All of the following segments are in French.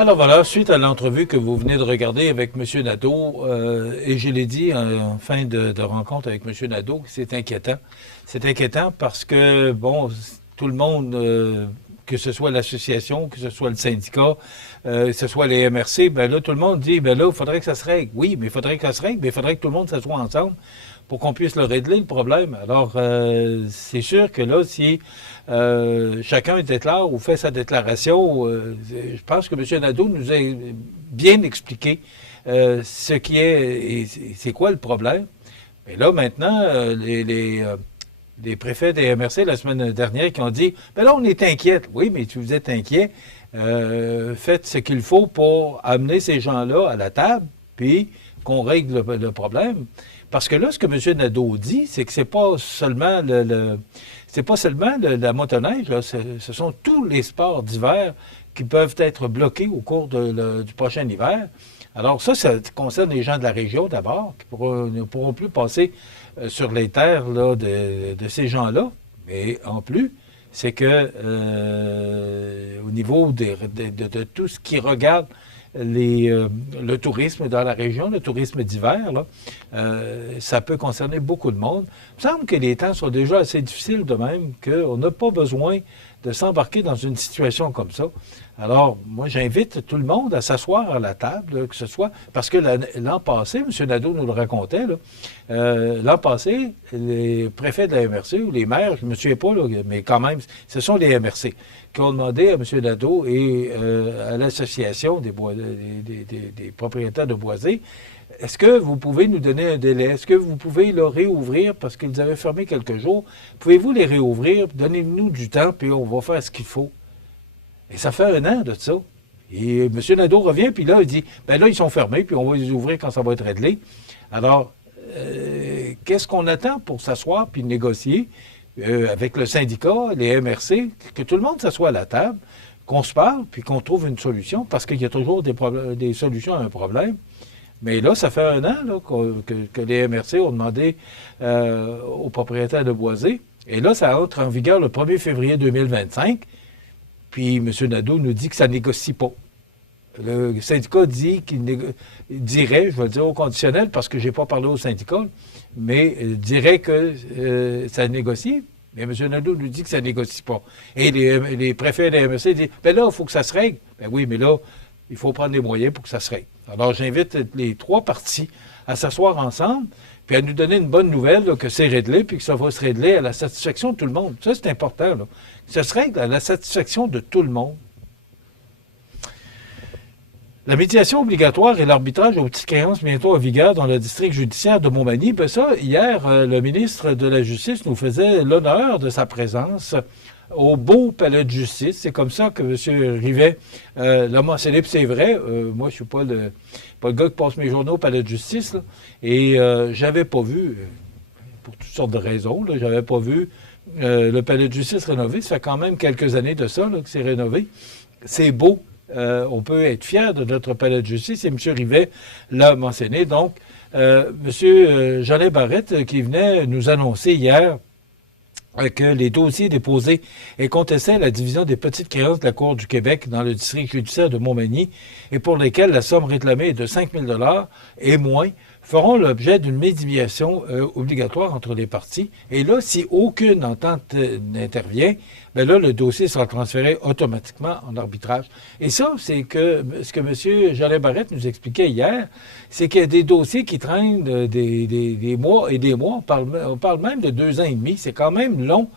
Alors voilà, suite à l'entrevue que vous venez de regarder avec M. Nadeau, et je l'ai dit en fin de rencontre avec M. Nadeau, c'est inquiétant. C'est inquiétant parce que, bon, tout le monde, que ce soit l'association, que ce soit le syndicat, que ce soit les MRC, ben là, tout le monde dit, ben là, il faudrait que ça se règle. Oui, mais il faudrait que ça se règle, mais il faudrait que tout le monde s'assoie ensemble pour qu'on puisse le régler, le problème. Alors, c'est sûr que là, si chacun déclare ou fait sa déclaration, je pense que M. Nadeau nous a bien expliqué ce qui est et c'est quoi le problème. Mais là, maintenant, les préfets des MRC la semaine dernière qui ont dit, ben là, on est inquiète. Oui, mais si vous êtes inquiet, faites ce qu'il faut pour amener ces gens-là à la table, puis qu'on règle le problème. Parce que là, ce que M. Nadeau dit, c'est que c'est pas seulement c'est pas seulement la motoneige, là, ce sont tous les sports d'hiver qui peuvent être bloqués au cours du prochain hiver. Alors ça concerne les gens de la région d'abord, qui ne pourront plus passer sur les terres là, de ces gens-là. Mais en plus, c'est que au niveau de tout ce qui regarde le tourisme dans la région, le tourisme d'hiver, là, ça peut concerner beaucoup de monde. Il me semble que les temps sont déjà assez difficiles de même, qu'on n'a pas besoin de s'embarquer dans une situation comme ça. Alors, moi, j'invite tout le monde à s'asseoir à la table, là, que ce soit, parce que l'an passé, M. Nadeau nous le racontait, l'an passé, les préfets de la MRC ou les maires, je ne me souviens pas, là, mais quand même, ce sont les MRC qui ont demandé à M. Nadeau et à l'association des propriétaires de boisés, est-ce que vous pouvez nous donner un délai? Est-ce que vous pouvez le réouvrir parce qu'ils avaient fermé quelques jours? Pouvez-vous les réouvrir? Donnez-nous du temps, puis on va faire ce qu'il faut. Et ça fait un an de ça. Et M. Nadeau revient, puis là, il dit, ben là, ils sont fermés, puis on va les ouvrir quand ça va être réglé. Alors, qu'est-ce qu'on attend pour s'asseoir puis négocier avec le syndicat, les MRC, que tout le monde s'assoie à la table, qu'on se parle, puis qu'on trouve une solution, parce qu'il y a toujours des solutions à un problème. Mais là, ça fait un an là, que les MRC ont demandé aux propriétaires de boisés. Et là, ça entre en vigueur le 1er février 2025. Puis M. Nadeau nous dit que ça ne négocie pas. Le syndicat dit qu'il dirait, je vais le dire au conditionnel parce que je n'ai pas parlé au syndicat, mais dirait que ça négocie. Mais M. Nadeau nous dit que ça ne négocie pas. Et les préfets des MRC disent, ben là, il faut que ça se règle. Ben oui, mais là, il faut prendre les moyens pour que ça se règle. Alors, j'invite les trois parties à s'asseoir ensemble, puis à nous donner une bonne nouvelle, là, que c'est réglé, puis que ça va se régler à la satisfaction de tout le monde. Ça, c'est important, là. Ça se règle à la satisfaction de tout le monde. La médiation obligatoire et l'arbitrage aux petites créances bientôt en vigueur dans le district judiciaire de Montmagny, ben ça, hier, le ministre de la Justice nous faisait l'honneur de sa présence au beau palais de justice. C'est comme ça que M. Rivet l'a mentionné. Puis c'est vrai, moi, je suis pas le gars qui passe mes journées au palais de justice, là, et j'avais pas vu, pour toutes sortes de raisons, là, j'avais pas vu le palais de justice rénové. Ça fait quand même quelques années de ça là, que c'est rénové. C'est beau. On peut être fier de notre palais de justice, et M. Rivet l'a mentionné. Donc, M. Jeannet Barrette, qui venait nous annoncer hier que les dossiers déposés et contestaient à la division des petites créances de la Cour du Québec dans le district judiciaire de Montmagny et pour lesquels la somme réclamée est de 5 000 $ et moins, feront l'objet d'une médiation obligatoire entre les parties. Et là, si aucune entente n'intervient, bien là, le dossier sera transféré automatiquement en arbitrage. Et ça, c'est que ce que M. Jeannet Barrette nous expliquait hier, c'est qu'il y a des dossiers qui traînent des mois et des mois. On parle même de 2 ans et demi. C'est quand même long.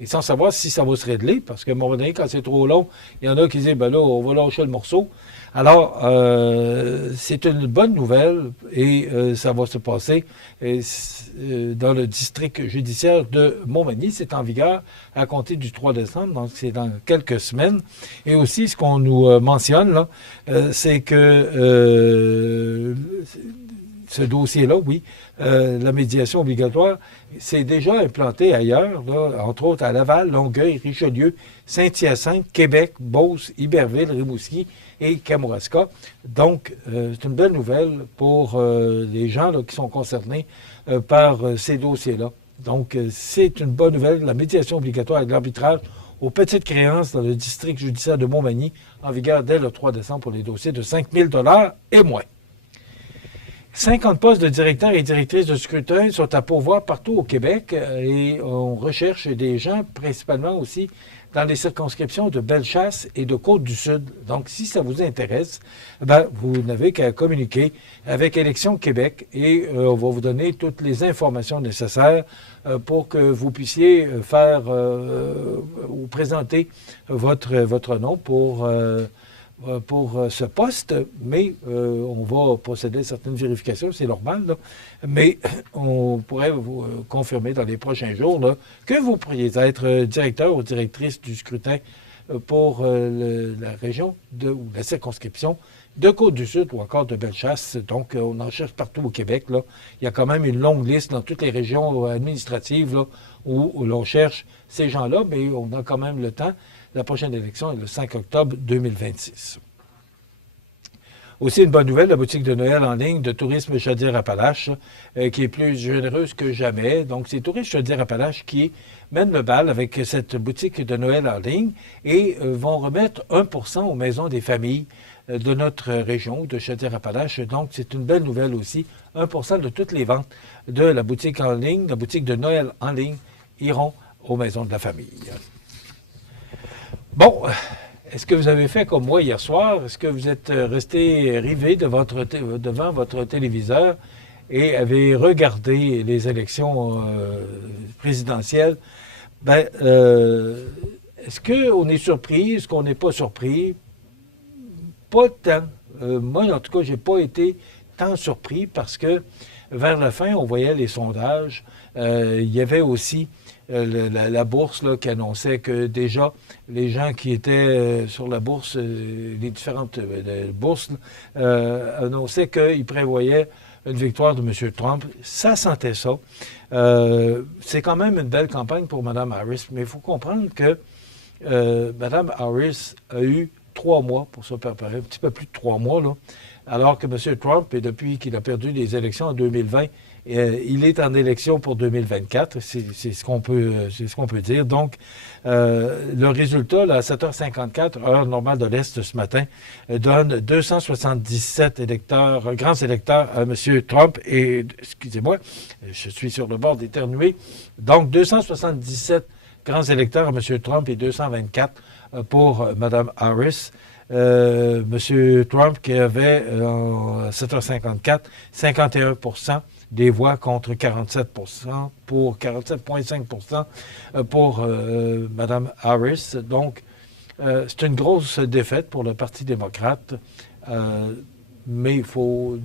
Et sans savoir si ça va se régler, parce qu'à un moment donné, quand c'est trop long, il y en a qui disent, ben là, on va lâcher le morceau. Alors, c'est une bonne nouvelle et ça va se passer dans le district judiciaire de Montmagny. C'est en vigueur à compter du 3 décembre, donc c'est dans quelques semaines. Et aussi, ce qu'on nous mentionne, là, c'est que ce dossier-là, oui, la médiation obligatoire, c'est déjà implanté ailleurs, là, entre autres à Laval, Longueuil, Richelieu, Saint-Hyacinthe, Québec, Beauce, Iberville, Rimouski et Kamouraska. Donc, c'est une belle nouvelle pour les gens là, qui sont concernés par ces dossiers-là. Donc, c'est une bonne nouvelle. La médiation obligatoire et de l'arbitrage aux petites créances dans le district judiciaire de Montmagny, en vigueur dès le 3 décembre pour les dossiers de 5 000 $ et moins. 50 postes de directeurs et directrices de scrutin sont à pourvoir partout au Québec et on recherche des gens principalement aussi dans les circonscriptions de Bellechasse et de Côte-du-Sud. Donc, si ça vous intéresse, vous n'avez qu'à communiquer avec Élections Québec et on va vous donner toutes les informations nécessaires pour que vous puissiez faire ou présenter votre nom pour ce poste, mais on va procéder à certaines vérifications, c'est normal, là, mais on pourrait vous confirmer dans les prochains jours là, que vous pourriez être directeur ou directrice du scrutin pour la région ou la circonscription de Côte-du-Sud ou encore de Bellechasse. Donc, on en cherche partout au Québec. Là. Il y a quand même une longue liste dans toutes les régions administratives là, où l'on cherche ces gens-là, mais on a quand même le temps. La prochaine élection est le 5 octobre 2026. Aussi, une bonne nouvelle, la boutique de Noël en ligne de Tourisme Chaudière-Appalaches, qui est plus généreuse que jamais. Donc, c'est Tourisme Chaudière-Appalaches qui mène le bal avec cette boutique de Noël en ligne et vont remettre 1% aux maisons des familles de notre région, de Chaudière-Appalaches. Donc, c'est une belle nouvelle aussi. 1% de toutes les ventes de la boutique en ligne, la boutique de Noël en ligne, iront aux maisons de la famille. Bon, est-ce que vous avez fait comme moi hier soir? Est-ce que vous êtes resté rivé devant votre téléviseur et avez regardé les élections présidentielles? Est-ce qu'on est surpris? Est-ce qu'on n'est pas surpris? Pas tant. Moi, en tout cas, je n'ai pas été tant surpris parce que vers la fin, on voyait les sondages. Il y avait aussi la bourse là, qui annonçait que déjà les gens qui étaient sur la bourse, les différentes bourses, annonçaient qu'ils prévoyaient une victoire de M. Trump. Ça sentait ça. C'est quand même une belle campagne pour Mme Harris, mais il faut comprendre que Mme Harris a eu 3 mois pour se préparer, un petit peu plus de 3 mois, là, alors que M. Trump, et depuis qu'il a perdu les élections en 2020, il est en élection pour 2024, c'est ce qu'on peut dire. Donc, le résultat, là, à 7h54, heure normale de l'Est ce matin, donne 277 grands électeurs à M. Trump. Et, excusez-moi, je suis sur le bord d'éternuer. Donc, 277 grands électeurs à M. Trump et 224 pour Mme Harris. M. Trump qui avait, en 7h54, 51% des voix contre 47% pour 47,5% pour Mme Harris. Donc, c'est une grosse défaite pour le Parti démocrate, mais il faut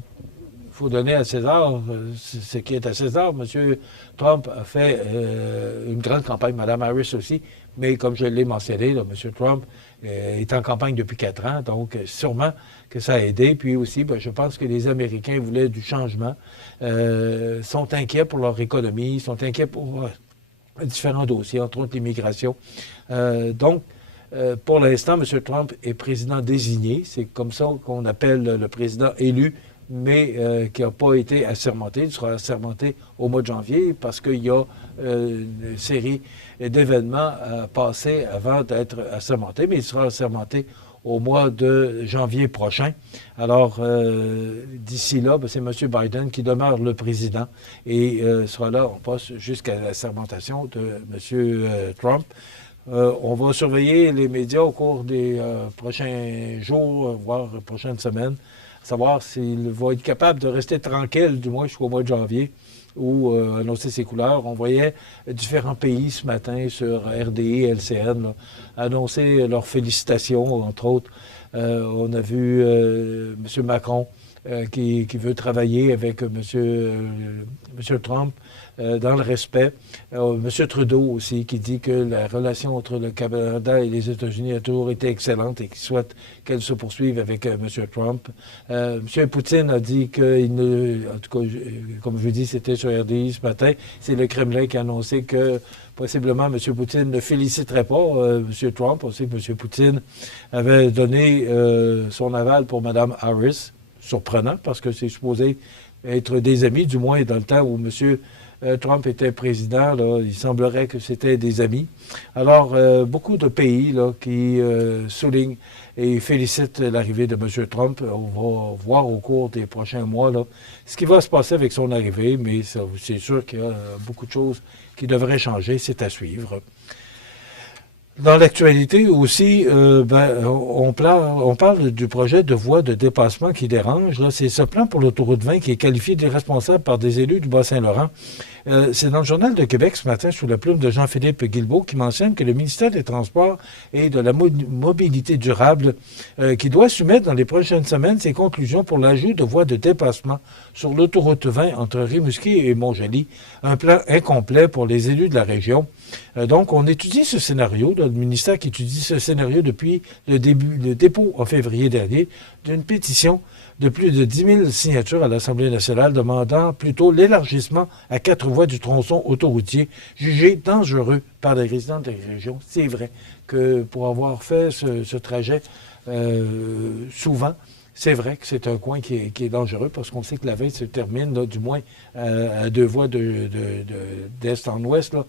donner à César ce qui est à César. M. Trump a fait une grande campagne, Mme Harris aussi, mais comme je l'ai mentionné, là, M. Trump est en campagne depuis 4 ans, donc sûrement que ça a aidé. Puis aussi, je pense que les Américains voulaient du changement, sont inquiets pour leur économie, sont inquiets pour différents dossiers, entre autres l'immigration. Donc, pour l'instant, M. Trump est président désigné. C'est comme ça qu'on appelle le président élu, mais qui n'a pas été assermenté. Il sera assermenté au mois de janvier parce qu'il y a une série d'événements à passer avant d'être assermenté, mais il sera assermenté au mois de janvier prochain. Alors, d'ici là, c'est M. Biden qui demeure le président et sera là en poste jusqu'à la sermentation de M. Trump. On va surveiller les médias au cours des prochains jours, voire prochaines semaines, savoir s'il va être capable de rester tranquille, du moins jusqu'au mois de janvier, ou annoncer ses couleurs. On voyait différents pays ce matin sur RDI, LCN, là, annoncer leurs félicitations, entre autres. On a vu M. Macron qui veut travailler avec M. Trump dans le respect. M. Trudeau aussi, qui dit que la relation entre le Canada et les États-Unis a toujours été excellente et qu'il souhaite qu'elle se poursuive avec M. Trump. M. Poutine a dit qu'il ne... En tout cas, comme je vous dis, c'était sur RDI ce matin. C'est le Kremlin qui a annoncé que possiblement M. Poutine ne féliciterait pas M. Trump. On sait que M. Poutine avait donné son aval pour Mme Harris. Surprenant, parce que c'est supposé être des amis, du moins dans le temps où M. Trump était président, là, il semblerait que c'était des amis. Alors, beaucoup de pays là, qui soulignent et félicitent l'arrivée de M. Trump. On va voir au cours des prochains mois là, ce qui va se passer avec son arrivée, mais c'est sûr qu'il y a beaucoup de choses qui devraient changer. C'est à suivre. Dans l'actualité aussi, on parle du projet de voie de dépassement qui dérange. Là, c'est ce plan pour l'autoroute 20 qui est qualifié d'irresponsable par des élus du Bas-Saint-Laurent. C'est dans le Journal de Québec ce matin, sous la plume de Jean-Philippe Guilbeault, qui mentionne que le ministère des Transports et de la mobilité durable qui doit soumettre dans les prochaines semaines ses conclusions pour l'ajout de voies de dépassement sur l'autoroute 20 entre Rimouski et Montjoly. Un plan incomplet pour les élus de la région. Donc, on étudie ce scénario, là, le ministère qui étudie ce scénario depuis le dépôt en février dernier d'une pétition de plus de 10 000 signatures à l'Assemblée nationale demandant plutôt l'élargissement à 4 voies du tronçon autoroutier jugé dangereux par les résidents de la région. C'est vrai que pour avoir fait ce trajet souvent, c'est vrai que c'est un coin qui est dangereux parce qu'on sait que la veille se termine, là, du moins à 2 voies d'est en ouest, là,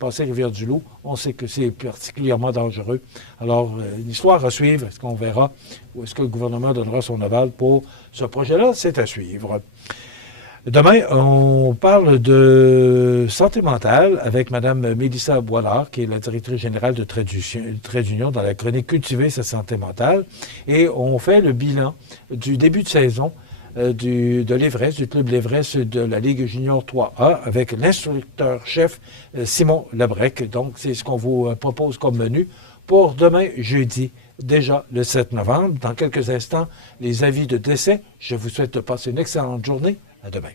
passer Rivière-du-Loup. On sait que c'est particulièrement dangereux. Alors, une histoire à suivre. Est-ce qu'on verra ou est-ce que le gouvernement donnera son aval pour ce projet-là? C'est à suivre. Demain, on parle de santé mentale avec Mme Mélissa Boilard, qui est la directrice générale de Trait d'Union dans la chronique Cultiver sa santé mentale. Et on fait le bilan du début de saison de l'Everest, du club l'Everest de la Ligue junior 3A avec l'instructeur-chef Simon Labrec. Donc, c'est ce qu'on vous propose comme menu pour demain, jeudi, déjà le 7 novembre. Dans quelques instants, les avis de décès. Je vous souhaite de passer une excellente journée. À demain.